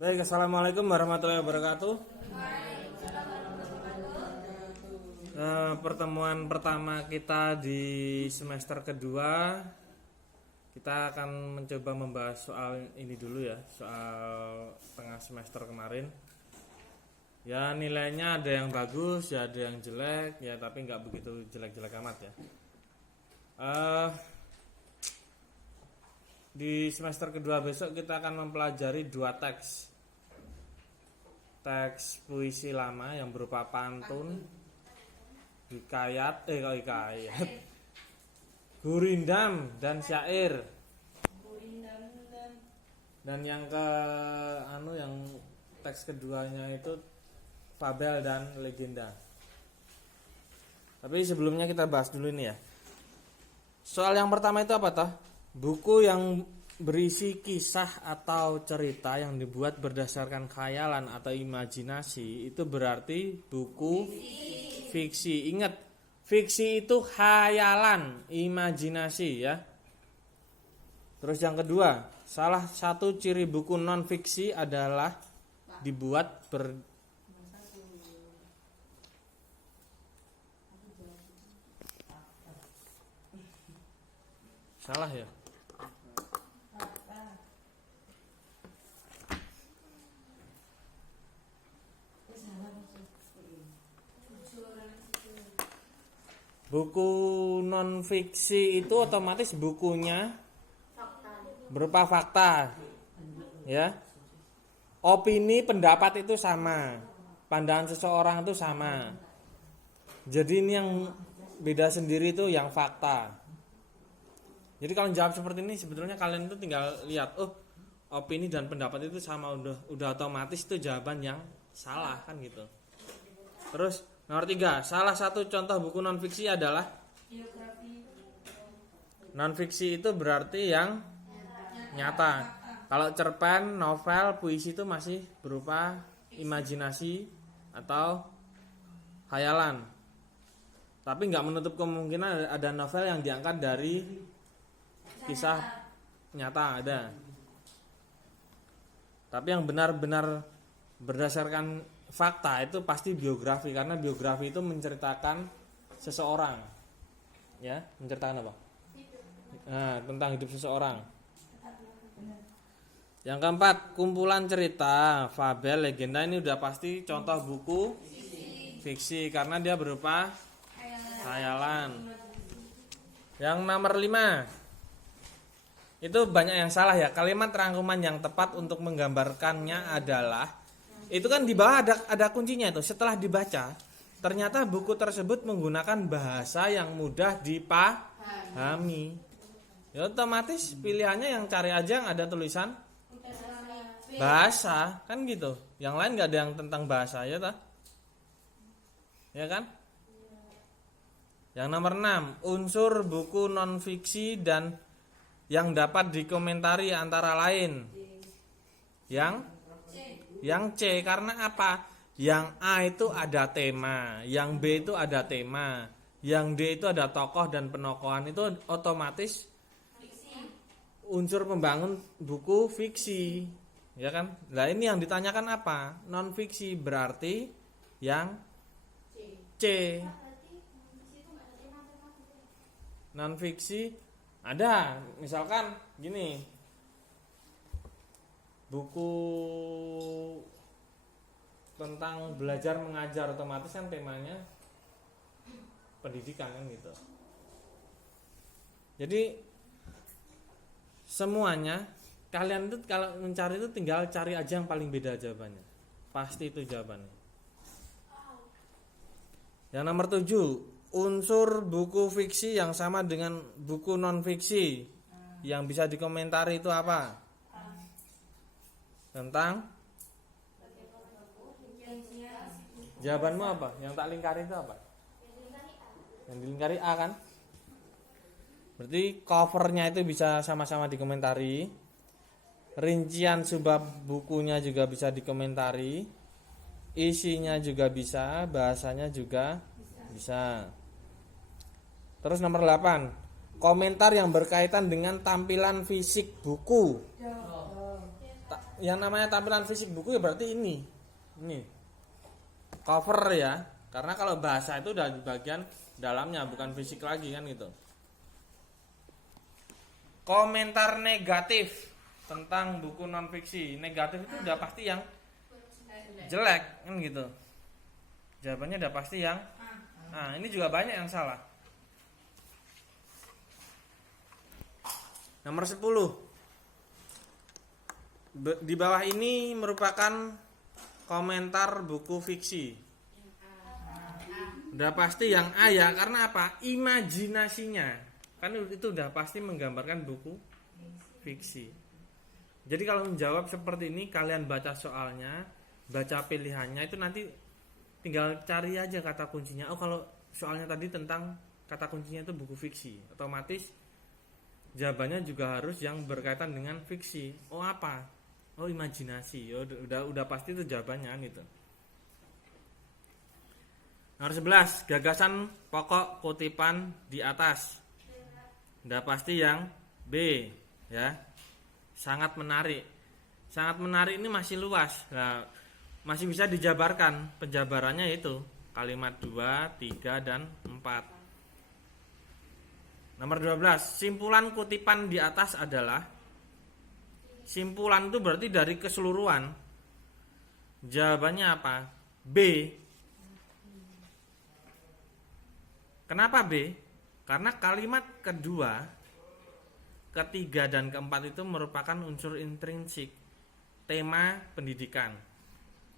Baik, assalamualaikum warahmatullahi wabarakatuh. Pertemuan pertama kita di semester kedua, kita akan mencoba membahas soal ini dulu ya, soal tengah semester kemarin. Ya nilainya ada yang bagus, ya ada yang jelek, ya tapi nggak begitu jelek-jelek amat ya. Di semester kedua besok kita akan mempelajari dua teks puisi lama yang berupa pantun, hikayat, gurindam dan syair. Dan yang yang teks keduanya itu fabel dan legenda. Tapi sebelumnya kita bahas dulu ini ya. Soal yang pertama itu apa toh? Buku yang berisi kisah atau cerita yang dibuat berdasarkan khayalan atau imajinasi itu berarti buku fiksi. Ingat, fiksi itu khayalan, imajinasi ya. Terus yang kedua, salah satu ciri buku non fiksi adalah dibuat salah ya. Buku non fiksi itu otomatis bukunya berupa fakta, ya. Opini, pendapat itu sama, pandangan seseorang itu sama. Jadi ini yang beda sendiri itu yang fakta. Jadi kalau jawab seperti ini sebetulnya kalian itu tinggal lihat, opini dan pendapat itu sama, udah otomatis itu jawaban yang salah kan gitu. Terus nomor 3, salah satu contoh buku non-fiksi adalah non-fiksi itu berarti yang nyata. Kalau cerpen, novel, puisi itu masih berupa imajinasi atau khayalan. Tapi nggak menutup kemungkinan ada novel yang diangkat dari kisah nyata, ada. Tapi yang benar-benar berdasarkan fakta itu pasti biografi, karena biografi itu menceritakan seseorang, ya, menceritakan apa? Nah, tentang hidup seseorang. Yang keempat, kumpulan cerita, fabel, legenda ini udah pasti contoh buku fiksi karena dia berupa khayalan. Yang nomor 5, itu banyak yang salah ya. Kalimat rangkuman yang tepat untuk menggambarkannya adalah, itu kan di bawah ada kuncinya itu. Setelah dibaca, ternyata buku tersebut menggunakan bahasa yang mudah dipahami. Ya otomatis pilihannya yang cari aja yang ada tulisan bahasa, kan gitu. Yang lain nggak ada yang tentang bahasa ya toh? Ya kan? Yang nomor 6, unsur buku non fiksi dan yang dapat dikomentari antara lain. Yang C, karena apa? Yang A itu ada tema, yang B itu ada tema, yang D itu ada tokoh dan penokohan, itu otomatis unsur pembangun buku fiksi, ya kan? Nah ini yang ditanyakan apa? Non fiksi, berarti yang C. Non fiksi ada, misalkan gini, buku tentang belajar mengajar, otomatis kan temanya pendidikan kan gitu. Jadi semuanya kalian itu kalau mencari itu tinggal cari aja yang paling beda jawabannya. Pasti itu jawabannya. Yang nomor 7, unsur buku fiksi yang sama dengan buku non fiksi yang bisa dikomentari itu apa? Tentang jawabanmu apa? Yang tak lingkari itu apa? Yang dilingkari A kan? Berarti covernya itu bisa sama-sama dikomentari. Rincian subbab bukunya juga bisa dikomentari. Isinya juga bisa, bahasanya juga bisa. Terus nomor 8, komentar yang berkaitan dengan tampilan fisik buku. yang namanya tampilan fisik buku ya berarti ini cover ya, karena kalau bahasa itu udah di bagian dalamnya bukan fisik lagi kan gitu. Komentar negatif tentang buku non fiksi. Negatif itu udah pasti yang jelek kan gitu. Jawabannya udah pasti yang ini juga banyak yang salah. Nomor 10. Di bawah ini merupakan komentar buku fiksi. Udah pasti yang A ya, karena apa? Imajinasinya. Kan itu udah pasti menggambarkan buku fiksi. Jadi kalau menjawab seperti ini, kalian baca soalnya, baca pilihannya, itu nanti tinggal cari aja kata kuncinya. Oh, kalau soalnya tadi tentang kata kuncinya itu buku fiksi, otomatis jawabannya juga harus yang berkaitan dengan fiksi. Oh, apa? Oh, imajinasi. Oh, udah pasti itu jawabannya gitu. Nomor 11, gagasan pokok kutipan di atas. Udah pasti yang B ya. Sangat menarik. Sangat menarik ini masih luas. Nah, masih bisa dijabarkan. Penjabarannya itu kalimat 2, 3 dan 4. Nomor 12, simpulan kutipan di atas adalah, simpulan itu berarti dari keseluruhan. Jawabannya apa? B. Kenapa B? Karena kalimat kedua, ketiga dan keempat itu merupakan unsur intrinsik, tema pendidikan,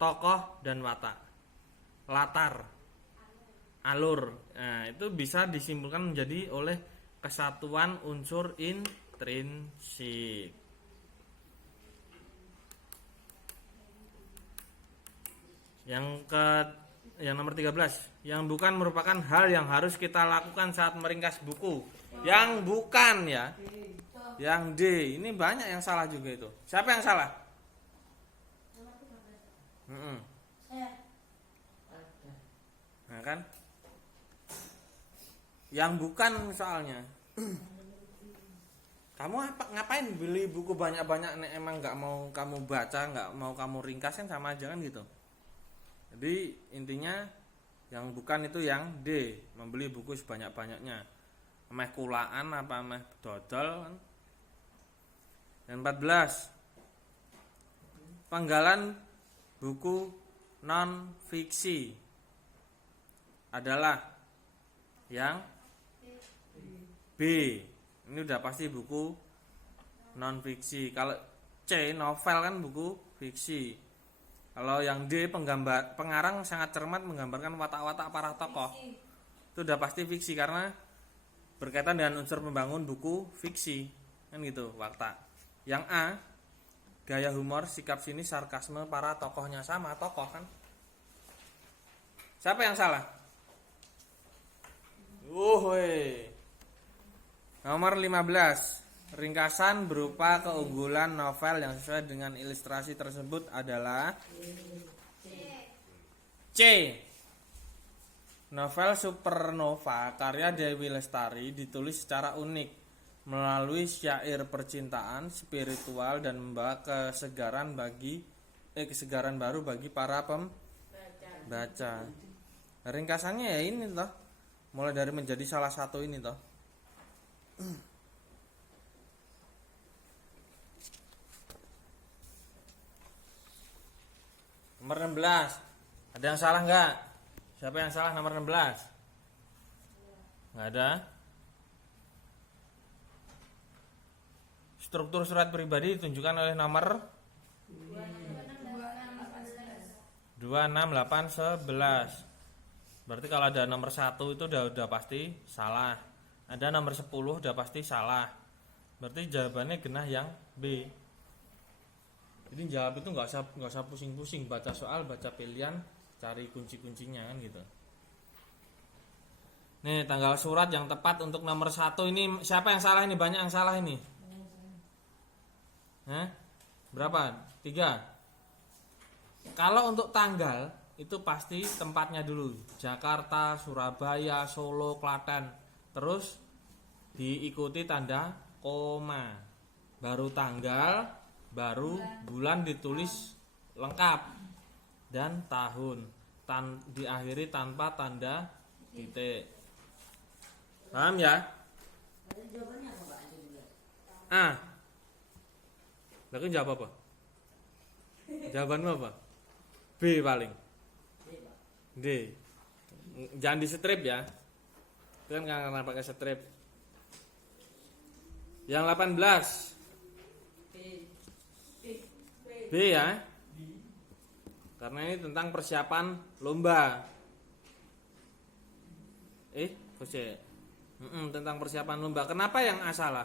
tokoh dan watak, latar, alur. Nah, itu bisa disimpulkan menjadi oleh kesatuan unsur intrinsik. Yang nomor 13, yang bukan merupakan hal yang harus kita lakukan saat meringkas buku. Yang bukan ya. Yang D, ini banyak yang salah juga itu. Siapa yang salah? Nah kan? Yang bukan soalnya. Kamu ngapain beli buku banyak-banyak nek emang nggak mau kamu baca, nggak mau kamu ringkas, kan sama aja kan gitu. Jadi intinya yang bukan itu yang D, membeli buku sebanyak-banyaknya. Meh kulaan apa meh dodol kan. Dan 14, penggalan buku non fiksi adalah yang B. Ini udah pasti buku non fiksi. Kalau C, novel kan buku fiksi. Kalau yang D, pengarang sangat cermat menggambarkan watak-watak para tokoh. Itu udah pasti fiksi karena berkaitan dengan unsur pembangun buku fiksi. Kan gitu, watak. Yang A, gaya humor, sikap sinis, sarkasme para tokohnya, sama tokoh kan. Siapa yang salah? Nomor 15, ringkasan berupa keunggulan novel yang sesuai dengan ilustrasi tersebut adalah C. Novel Supernova karya Dewi Lestari ditulis secara unik melalui syair percintaan, spiritual dan membawa kesegaran baru bagi para pembaca. Ringkasannya ya ini toh. Mulai dari menjadi salah satu ini toh. Nomor 16. Ada yang salah enggak? Siapa yang salah nomor 16? Enggak ada. Struktur surat pribadi ditunjukkan oleh nomor 2, 6, 8, 11. Berarti kalau ada nomor 1 itu udah pasti salah. Ada nomor 10 udah pasti salah. Berarti jawabannya genah yang B. Jadi jawab itu nggak usah pusing-pusing, baca soal, baca pilihan, cari kunci-kuncinya kan gitu. Nih tanggal surat yang tepat untuk nomor 1 ini siapa yang salah ini? Banyak yang salah ini. Berapa? 3. Kalau untuk tanggal itu pasti tempatnya dulu, Jakarta, Surabaya, Solo, Klaten. Terus diikuti tanda koma. Baru tanggal, baru bulan ditulis lengkap dan tahun diakhiri tanpa tanda titik. Paham ya? A. Lagi jawab apa? Jawabanmu apa? B paling. D. Jangan di strip ya. Itu kan karena pakai strip. Yang 18. B ya. Karena ini tentang persiapan lomba. Tentang persiapan lomba. Kenapa yang A salah?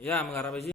Ya, mengharap izin.